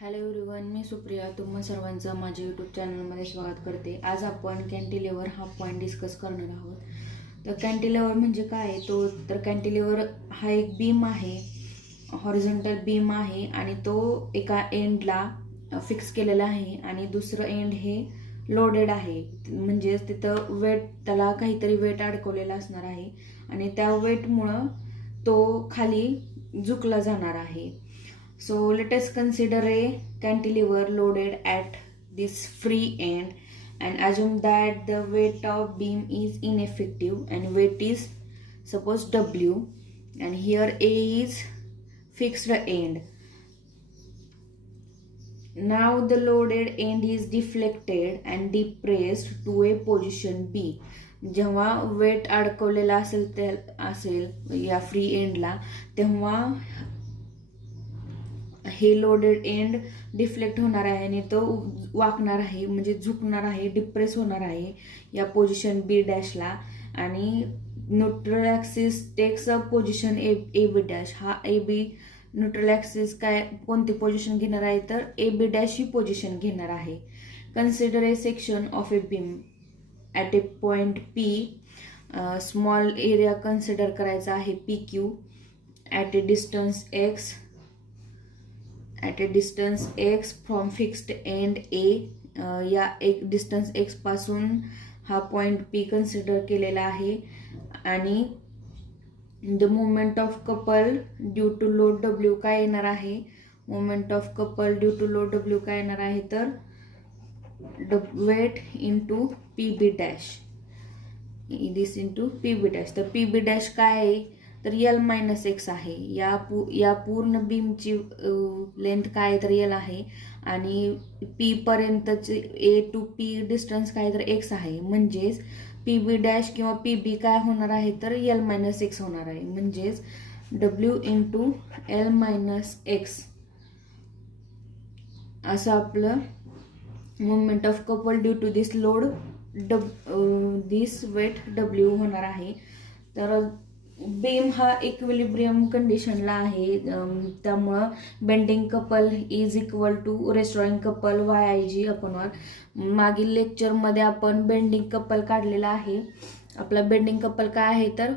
Hello everyone, मी सुप्रिया. तुम्हा सर्वांचं माझ्या यूट्यूब चॅनलमध्ये स्वागत करते. आज आपण कॅन्टिलेवर हा पॉईंट डिस्कस करणार आहोत. तर कॅन्टिलेवर म्हणजे काय तर कॅन्टिलेवर हा एक बीम आहे, हॉरिझॉन्टल बीम आहे आणि तो एका एंडला फिक्स केलेला आहे आणि दुसरं एंड हे लोडेड आहे. म्हणजेच तिथं वेट, त्याला काहीतरी वेट अडकवलेला असणार आहे आणि त्या वेटमुळं तो खाली झुकला जाणार आहे. So let us consider a cantilever loaded at this free end and assume that the weight of beam is ineffective and weight is suppose W and here A is fixed end. Now the loaded end is deflected and depressed to a position B. जेव्हा weight अडकवलेला असेल या free एंडला, तेव्हा हे loaded end deflect होणार आहे आणि तो वाकणार आहे, म्हणजे झुकणार आहे, डिप्रेस होणार आहे या पोझिशन बी डॅशला. आणि neutral axis takes a position A B dash. हा ए बी न्यूट्रल ॲक्सिस कोणती पोझिशन घेणार आहे तर ए बी डॅश ही पोझिशन घेणार आहे. Consider a section of a beam at a point P. Small area consider करायचा आहे P Q at a distance X from fixed end A. या एक डिस्टन्स एक्स पासून हा पॉइंट पी कन्सिडर केलेला आहे. आणि the moment of couple due to load W काय येणार आहे, moment of couple due to load W काय येणार आहे तर weight into P B dash, this into P B dash. तर पी बी डॅश काय आहे तर L-X आहे. या पूर्ण बीमची लेंथ काय तर L आहे आणि पी पर्यंतचे ए टू पी डिस्टन्स काय तर X आहे. म्हणजेच पी बी डॅश किंवा पी बी काय होणार आहे तर L-X होणार आहे. म्हणजेच W इंटू L-X असं आपलं moment of couple due to this load this weight W होणार आहे. तर बीम हा इक्विलिब्रियम कंडिशनला आहे, त्यामुळं bending couple is equal to restoring couple YIG upon R. मागील लेक्चरमध्ये आपण बेंडिंग कपल काढलेला आहे. आपला बेंडिंग कपल काय आहे तर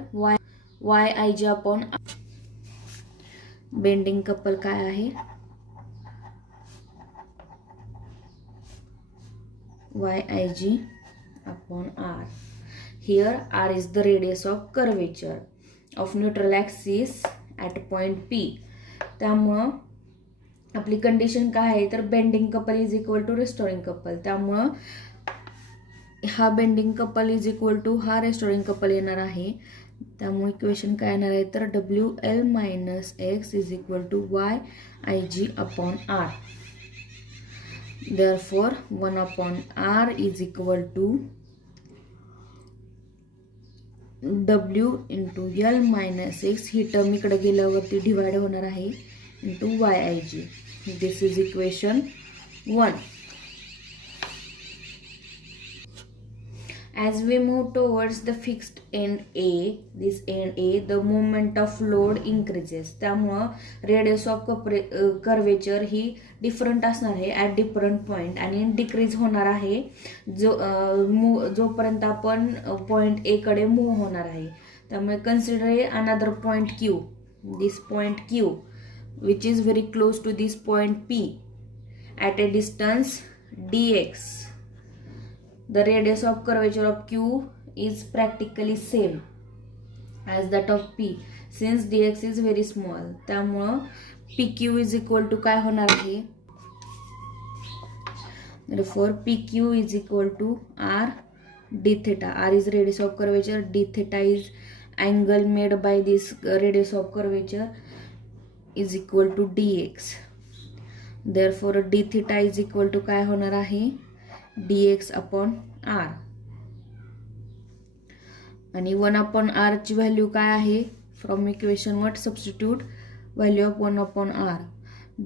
YIG अपॉन. बेंडिंग कपल काय आहे YIG upon R. Here R is the radius of curvature of neutral axis at point P. त्यामुळं आपली कंडिशन काय आहे तर bending couple is equal to restoring couple. त्यामुळं हा bending couple is equal to हा रेस्टोरिंग कपल येणार आहे. त्यामुळे इक्वेशन काय येणार आहे तर WL-X is equal to YIG upon R. Therefore 1 upon R is equal to W into L-X. ही टर्म इकडे गेल्यावरती डिवाइड होणार आहे into YIG. This is equation 1. As we move towards the fixed end A, this end A, the moment of load increases. त्यामुळं radius of curvature he different असणार आहे at different point आणि decrease होणार आहे जोपर्यंत आपण पॉईंट ए कडे move होणार आहे. त्यामुळे consider a another point Q, this point Q which is very close to this point P at a distance dx. The radius of curvature of Q is practically same as that of P since dx is very small. त्यामुळं PQ is equal to काय होणार आहे, therefore PQ is equal to R d theta. R is radius of curvature, d theta is angle made by this radius of curvature is equal to dx. Therefore d theta is equal to काय होणार आहे dx upon R. आणि 1 upon R ची value काय आहे from equation what substitute value of 1 upon R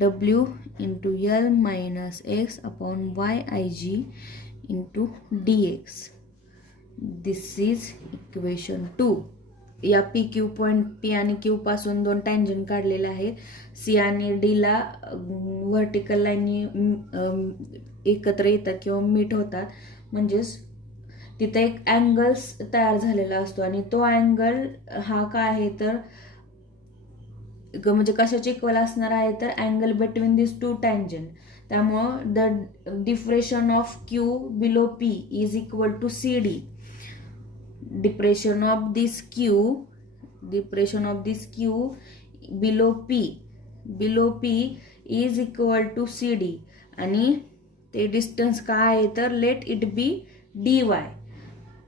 W into L-X upon YIG into dx. This is equation 2. या P Q point P आणि Q पासून 2 टँजंट काढलेले आहेत. सी आणि डी ला व्हर्टिकल लाईननी एकत्र येतात किंवा मीट होतात, म्हणजेच तिथे एक अँगल्स तयार झालेला असतो आणि तो अँगल हा काय आहे तर म्हणजे कशाचे इक्वल असणार आहे तर अँगल बिटवीन दिस 2 टँजंट. त्यामुळं the depression of Q below P is equal to C D. Depression of this Q below P is equal to C D आणि ते डिस्टन्स काय आहे तर let it be D Y.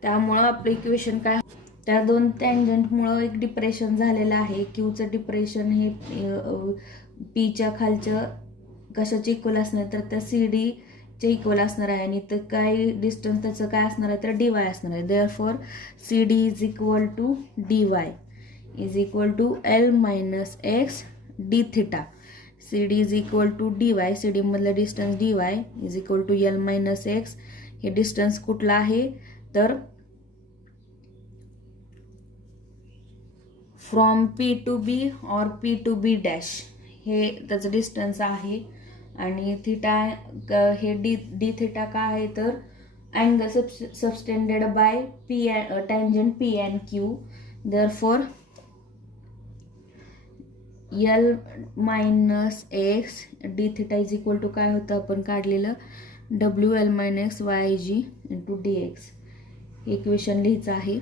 त्यामुळं आपलं equation काय, त्या 2 टँजंटमुळं एक डिप्रेशन झालेलं आहे. क्यूचं डिप्रेशन हे पीच्या खालच्या कशाचे इक्वल असणार तर त्या सी डीचे इक्वल असणार आहे आणि तर काय डिस्टन्स त्याचं काय असणार आहे तर डी वाय असणार आहे. Therefore C D is equal to D Y is equal to L minus X D theta. C D is equal to D Y, C D मधलं distance D Y is equal to L minus X. हे distance कुठला आहे तर from P to be और P to B dash हे त्याचं distance आहे. आणि थिटा हे डी थिटा काय आहे तर angle subtended by P tangent P and Q. Therefore L minus X D theta is equal to काय होतं आपण काढलेलं W L minus Y G into D X. Equation लिहायचं आहे.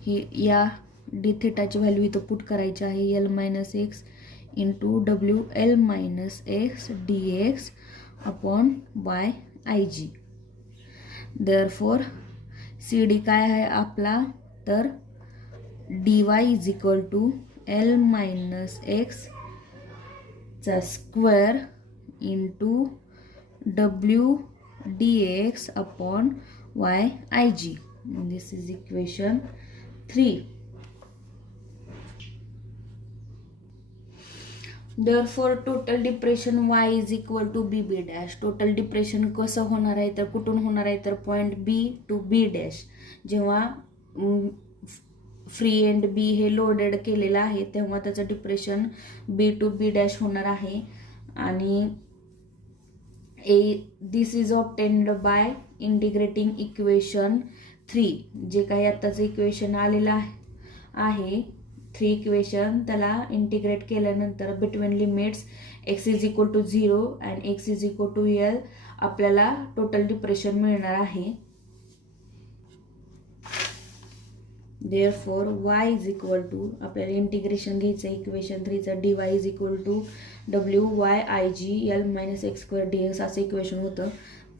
ही या डी थिटाची व्हॅल्यू इथं पुट करायची आहे L minus X into W L minus X D X upon Y I G. Therefore C D काय आहे आपला तर D Y is equal to L minus X चा square into W D X upon Y I G. This is equation 3. Therefore total depression y is equal to B B dash. Total depression कसं होणार आहे तर कुठून होणार आहे तर point B to B dash. जेव्हा फ्री एंड बी हे लोडेड केलेलं आहे तेव्हा त्याचं depression B to B dash होणार आहे. आणि this is obtained by integrating equation 3. जे काही आत्ताचं इक्वेशन आलेलं आहे 3 इक्वेशन त्याला इंटिग्रेट केल्यानंतर between limits X is equal to 0 and X is equal to L आपल्याला टोटल डिप्रेशन मिळणार आहे. Therefore y is equal to आपल्याला इंटिग्रेशन घ्यायचं इक्वेशन 3चं dy is equal to W Y I G L minus X square D X असं equation होतं.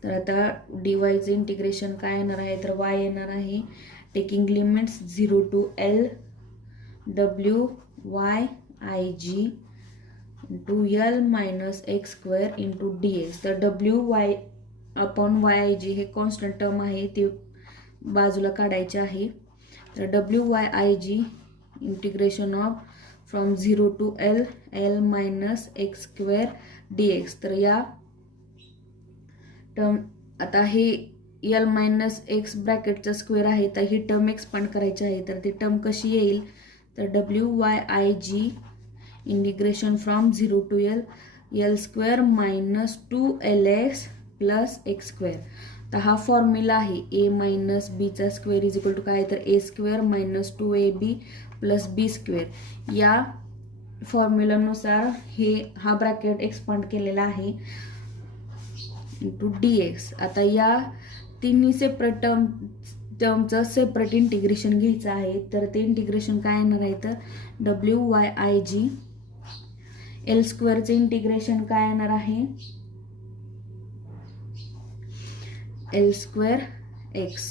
तर आता डी इंटिग्रेशन काय येणार आहे तर y येणार आहे taking limits 0 to L W Y I G into L minus X square into D X. तर W Y upon Y I G हे कॉन्स्टंट टर्म आहे ते बाजूला काढायचे आहे. तर W Y I G integration of from 0 to L minus X square D X. तर या टर्म आता हे एल मायनस एक्स ब्रॅकेटचा स्क्वेअर आहे तर ही टर्म एक्सपांड करायची आहे. तर ती टर्म कशी येईल तर W Y I G integration from 0 to L square minus 2lx plus X square. तर हा फॉर्म्युला आहे ए मायनस बीचा स्क्वेअर इज इक्वल टू काय तर A square minus 2ab plus B square. या फॉर्म्युलानुसार हा ब्रॅकेट एक्सपांड केलेला आहे इंटू डी एक्स. आता या तिन्ही सेपरेट टर्मचं सेपरेट इंटिग्रेशन घ्यायचं आहे. तर ते इंटिग्रेशन काय येणार आहे तर W Y I G L स्क्वेअरचं इंटिग्रेशन काय येणार आहे एल स्क्वेअर एक्स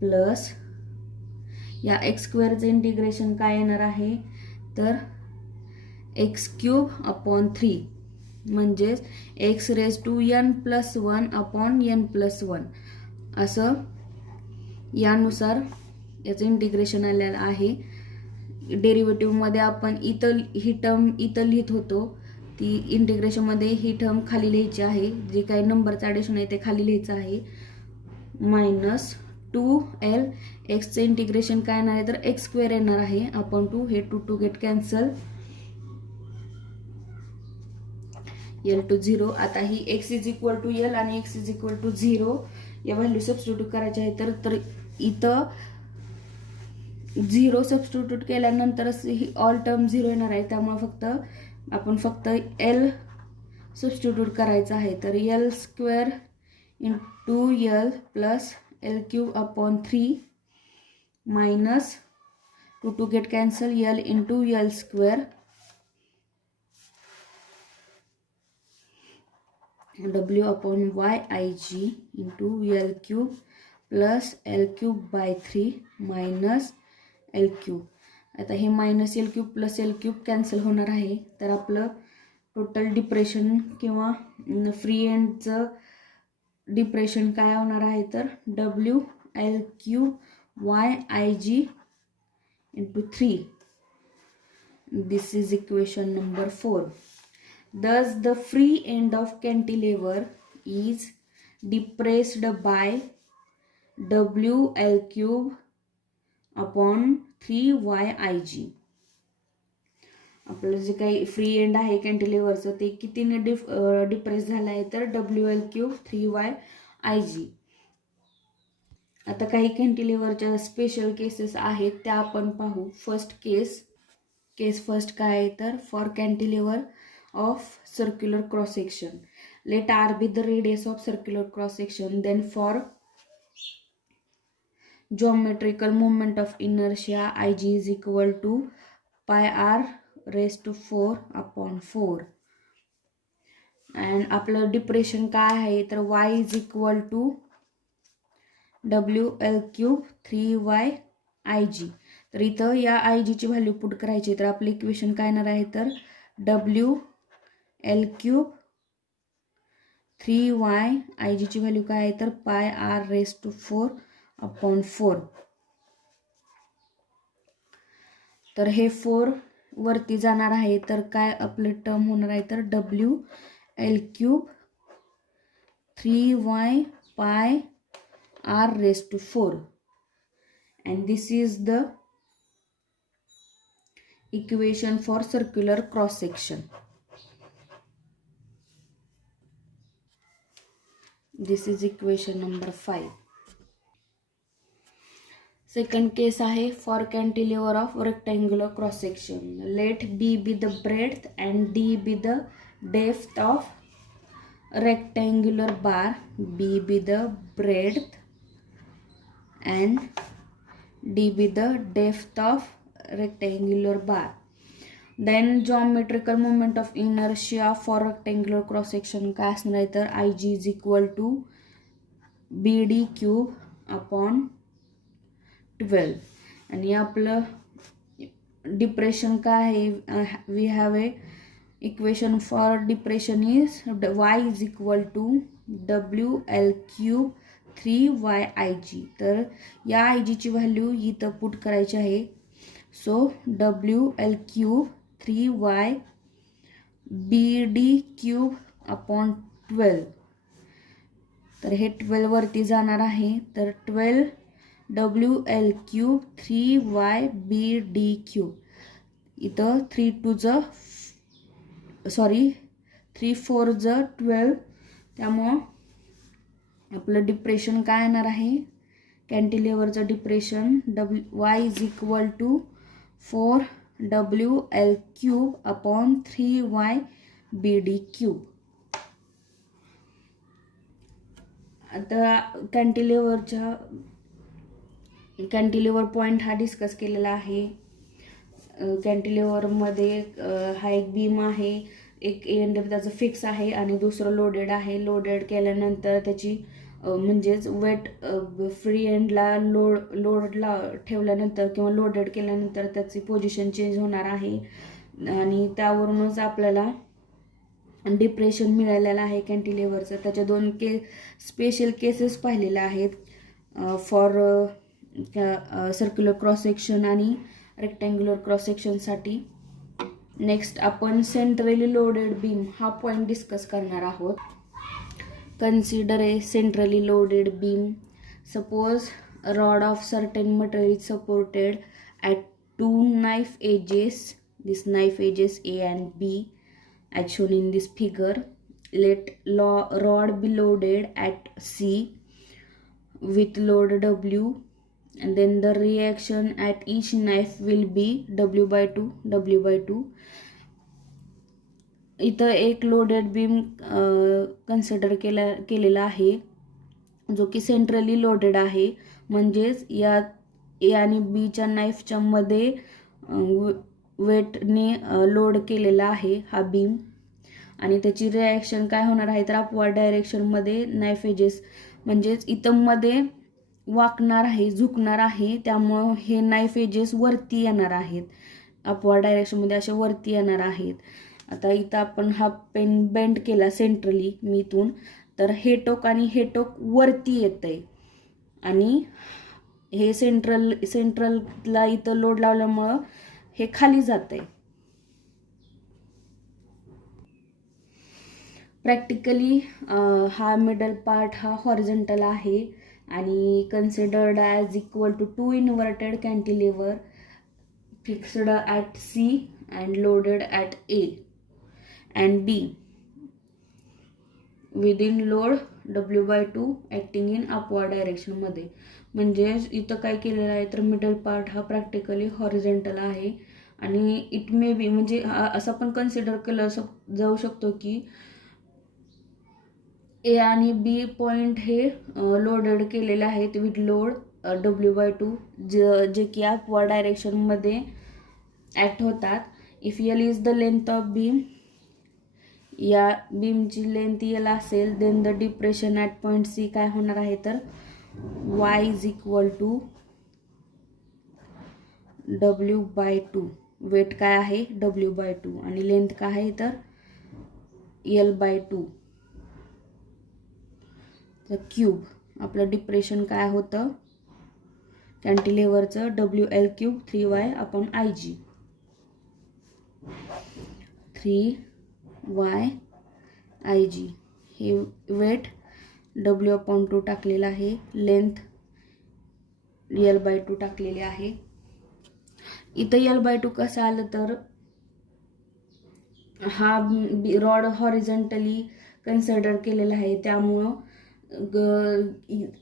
प्लस या एक्स स्क्वेअरचं इंटिग्रेशन काय येणार आहे तर एक्स क्यूब अपॉन 3 म्हणजेच X raise to n plus 1 upon n plus 1 असं यानुसार याचं इंटिग्रेशन आलेलं आहे. डेरिव्हेटिव्हमध्ये आपण ही टर्म इथं लिहित होतो ती इंटिग्रेशनमध्ये ही टर्म खाली लिहायची आहे. जे काही नंबरचं ॲडिशन आहे ते खाली लिहायचं आहे मायनस 2L. एक्सचं इंटिग्रेशन काय येणार आहे तर एक्स स्क्वेअर येणार आहे अपॉन 2. हे 2 गेट कॅन्सल. L to 0. आता ही x is equal to L आणि x इज इक्वल टू 0 या व्हॅल्यू सबस्टिट्यूट करायच्या आहे. तर इथं 0 सबस्टिट्यूट केल्यानंतरच ही ऑल टर्म 0 येणार आहे. त्यामुळे आपण फक्त L सबस्टिट्यूट करायचं आहे. तर L square into L plus L cube upon 3 minus 2 get cancel L into L square W upon YIG into L cube plus L cube by 3 minus L cube. आता हे minus L cube plus L cube cancel होणार आहे. तर आपलं total depression किंवा free एंडचं depression काय होणार आहे तर WL cube YIG into 3. This is equation number 4. Thus, the free end of cantilever is depressed by WL cube upon 3YIG. आपलं जे काही फ्री एंड आहे कॅन्टिलेव्हरचं ते कितीने डिप्रेस झालं आहे तर WL क्यूब 3YIG. आता काही कॅन्टिलेव्हरच्या स्पेशल केसेस आहेत त्या आपण पाहू. केस फर्स्ट काय आहे तर for कॅन्टिलेव्हर of circular cross section, let R be the radius of circular cross section. Then for geometrical moment of inertia Ig is equal to pi R raised to 4 upon 4. and आपलं depression काय आहे तर y is equal to WL cube 3YIG. तर इथं या IG ची value put करायची. तर आपलं इक्वेशन काय येणार आहे तर WL क्यूब 3YIG ची व्हॅल्यू काय आहे तर पाय R रेस टू 4 अपॉन 4. तर हे 4 वरती जाणार आहे. तर काय आपले टर्म होणार आहे तर WL cube 3Y pi R raise to 4. and this is the equation for circular cross section. This is equation number 5. Second case आहे for cantilever of rectangular cross section. Let B be the breadth and D be the depth of rectangular bar. B be the breadth and D be the depth of rectangular bar. Then geometrical moment of inertia for rectangular cross section काय असणार आहे तर Ig is equal to BD cube upon 12. आणि आपलं depression काय आहे we have a equation for depression is y is equal to WL cube 3YIG. तर या IG ची व्हॅल्यू इथं पुट करायची आहे. So WL cube 3Y BD cube upon 12. तर हे 12 वरती जाणार आहे. तर 12 WL cube 3Y BD cube. इथं 3 4 12. त्यामुळं आपलं डिप्रेशन काय येणार आहे कॅन्टिलेव्हरचं depression y is equal to 4WL cube upon 3Y BD cube. आता कॅन्टिलेव्हर पॉईंट हा डिस्कस केलेला आहे. कॅन्टिलेव्हरमध्ये हा एक बीम आहे, एक एंड त्याचं फिक्स आहे आणि दुसरं लोडेड आहे. लोडेड केल्यानंतर त्याची म्हणजेच वेट फ्री एंडला लोडला ठेवल्यानंतर किंवा लोडेड केल्यानंतर त्याची पोझिशन चेंज होणार आहे आणि त्यावरूनच आपल्याला डिप्रेशन मिळालेलं आहे कॅन्टिलेव्हरचं. त्याच्या 2 स्पेशल केसेस पाहिलेल्या आहेत फॉर सर्क्युलर क्रॉस सेक्शन आणि रेक्टँग्युलर क्रॉस सेक्शनसाठी. नेक्स्ट आपण सेंट्रली लोडेड बीम हा पॉईंट डिस्कस करणार आहोत. Consider a centrally loaded beam. Suppose A rod of certain material is supported at two knife edges. These knife edges A and B, as shown in this figure. Let rod be loaded at C with load W, and then the reaction at each knife will be W by 2, W by 2. इथं एक loaded beam consider केलेला आहे, जो की centrally loaded आहे. म्हणजेच या ए आणि बीच्या नाईफच्या मध्ये वेटने लोड केलेला आहे हा बीम. आणि त्याची रिॲक्शन काय होणार आहे तर अपवर्ड डायरेक्शनमध्ये नाईफ एजेस म्हणजेच इथं मध्ये वाकणार आहे, झुकणार आहे. त्यामुळं हे नाईफ एजेस वरती येणार आहेत, अपवर्ड डायरेक्शनमध्ये असे वरती येणार आहेत. आता इथं आपण हा पेन बेंड केला सेंट्रली मीतून, तर हे टोक आणि हे टोक वरती येतंय आणि हे सेंट्रलला इथं लोड लावल्यामुळं हे खाली जातंय. प्रॅक्टिकली हा मिडल पार्ट हा हॉरिझॉन्टल आहे आणि considered as equal to 2 inverted cantilever fixed at C and loaded at A and B within load W/2 acting in upward डायरेक्शनमध्ये. म्हणजे इथं काय केलेलं आहे तर मिडल पार्ट हा प्रॅक्टिकली हॉरिझॉन्टल आहे आणि इट मे बी म्हणजे असं पण कन्सिडर केलं जाऊ शकतो की ए आणि बी पॉईंट हे लोडेड केलेले आहेत विथ लोड W/2, जे की अपवर्ड डायरेक्शनमध्ये ॲक्ट होतात. If L is the length of beam, या बीमची लेंथ L असेल, then the depression at point C काय होणार आहे तर Y is equal to W/2. Weight काय आहे W/2 आणि लेंथ काय आहे तर L/2. तर क्यूब आपलं डिप्रेशन काय होतं कॅन्टिलेव्हरचं WL³ 3Y/IG. 3YIG हे वेट W/2 टाकलेलं आहे, लेंथ L/2 टाकलेली आहे. इथं L/2 कसं आलं तर हा रॉड हॉरिझॉन्टली कन्सिडर केलेला आहे, त्यामुळं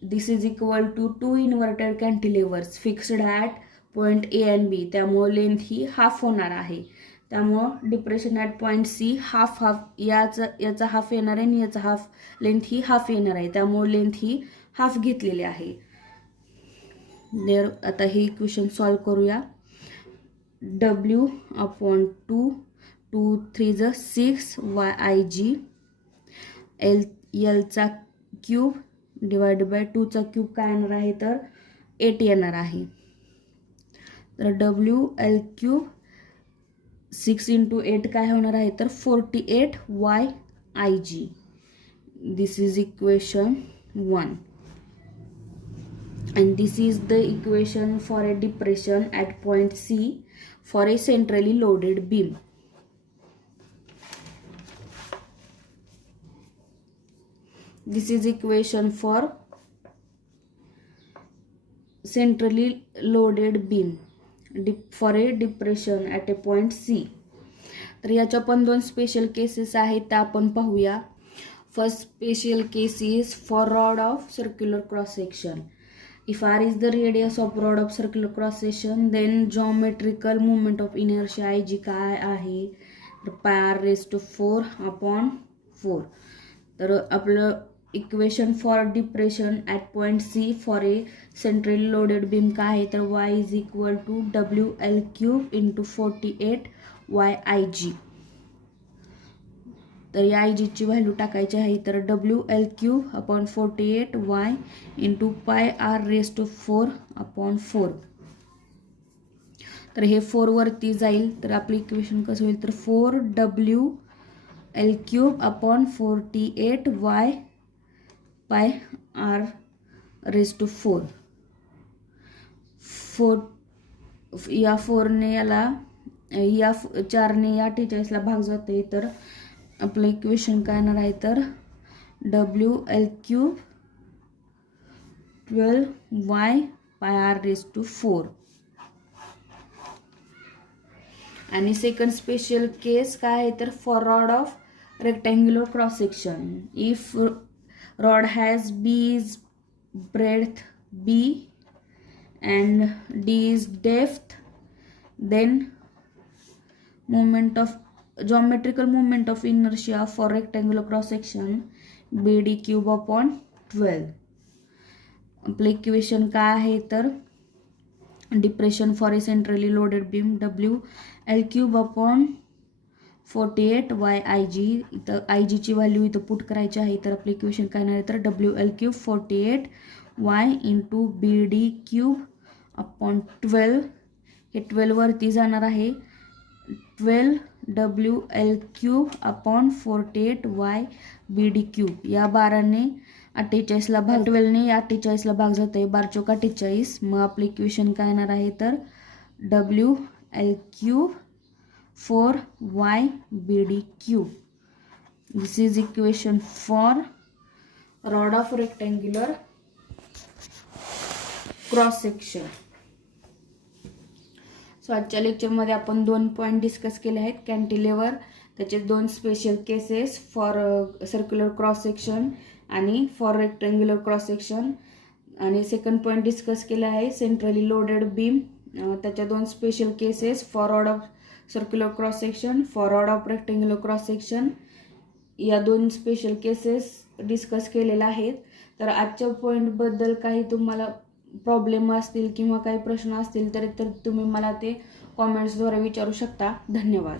this is equal to 2 inverted cantilevers fixed at point A and B. त्यामुळं लेंथ ही हाफ होणार आहे. त्यामुळं depression at point C half याचा हाफ येणार आहे आणि याचा हाफ लेंथ ही हाफ येणार आहे. त्यामुळे लेंथ ही हाफ घेतलेली आहे. आता हे इक्वेशन सॉल्व करूया. W/2 2 3 6YIG Lचा क्यूब डिवाइड बाय 2चा क्यूब काय येणार आहे तर 8 येणार आहे. तर WL³ 6 × 8 काय होणार आहे तर 48YIG. This is equation 1 and this is the equation for a depression at point C for a centrally loaded beam. This is equation for centrally loaded beam for a depression at a point C. तर याच्या पण दोन special cases आहेत त्या आपण पाहूया. First special case is for rod of circular cross section. If R is the radius of rod of circular cross section, then geometrical moment of inertia IG काय आहे तर πr⁴/4. तर आपलं equation for depression at point C for a centrally loaded beam काय आहे तर Y is equal to WL³ × 48YIG. तर या IGची व्हॅल्यू टाकायची आहे तर WL³/48Y × πr⁴/4. तर हे 4 वरती जाईल तर आपलं इक्वेशन कसं होईल तर 4WL³/48Y πr⁴. 4 या 4ने याला या 4ने या 48ला भाग जाते तर आपलं इक्वेशन काय येणार आहे तर WL³ 12y pi r raised to 4. आणि सेकंड स्पेशल केस काय आहे तर for rod of rectangular cross section. If rod has b is breadth b and d is depth, then geometrical moment of inertia for rectangular cross section bd cube upon 12. आपलं equation काय आहे तर depression for a centrally loaded beam W L cube upon 48 Y I G. इथं I जीची value इथं put करायची आहे. तर आपलं इक्वेशन काय नाही तर W L cube 48 Y into B D cube upon 12. हे 12 वरती जाणार आहे. 12 W L cube upon 48 Y B D cube. या 12ने 48ला भाग 12ने 48ला भाग जाते. 12 चौक 48. मग आपलं इक्वेशन काय येणार आहे तर W L cube 4y bd cube. This is equation for rod of rectangular cross section. So आजच्या लेक्चरमध्ये आपण 2 पॉईंट डिस्कस केले आहेत. कॅन्टिलेवर, त्याचे 2 special cases for circular cross section आणि फॉर रेक्टँग्युलर क्रॉस सेक्शन. आणि सेकंड पॉईंट डिस्कस केला आहे सेंट्रली लोडेड बीम, त्याच्या 2 special cases for rod of circular cross section, for rod of rectangular cross section. या 2 special cases discuss केलेल्या आहेत. तर आजच्या पॉईंटबद्दल काही तुम्हाला प्रॉब्लेम असतील किंवा काही प्रश्न असतील तर तुम्ही मला ते कॉमेंट्सद्वारे विचारू शकता. धन्यवाद.